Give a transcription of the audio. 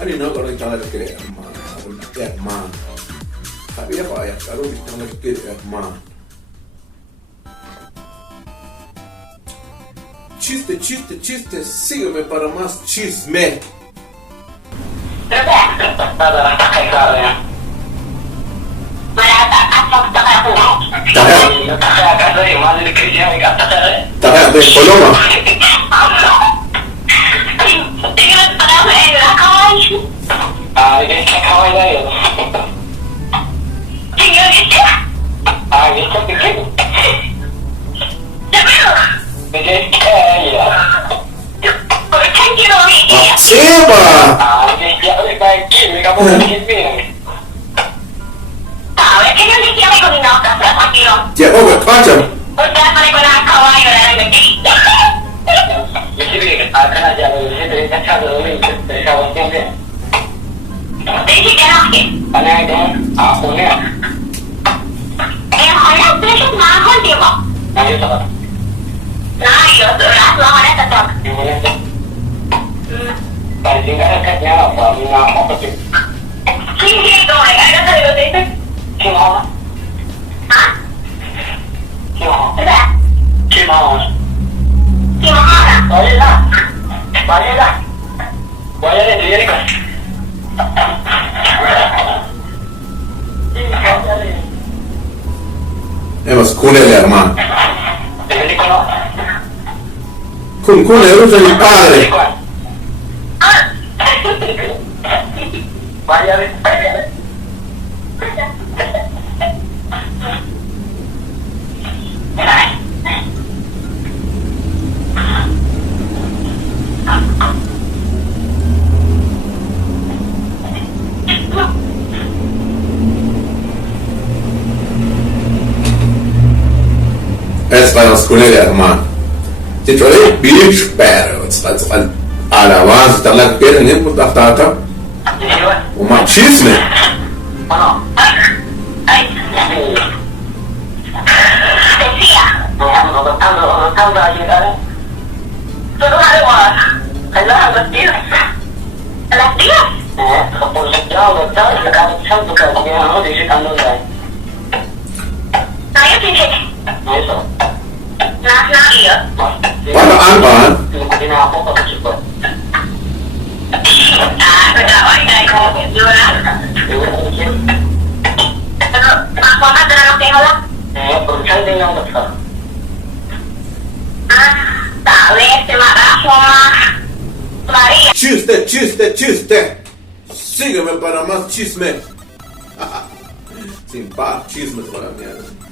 Ani no conectado que hermano, hermano. Sabía vaya, claro que estamos que hermano. Chiste, chiste, chiste, sígueme para más chisme. Tahan de Coloma. Siapa? Ya, oh, macam. Mas kunele hermano. Kunele es el padre. Esta es kunele hermano. Si tú eres bicho pero estás alabanza está la piedra en el punto hasta un machismo. Para apa? Chiste, chiste, chiste. Sígueme para más chisme. Sin par, chismes para mierda.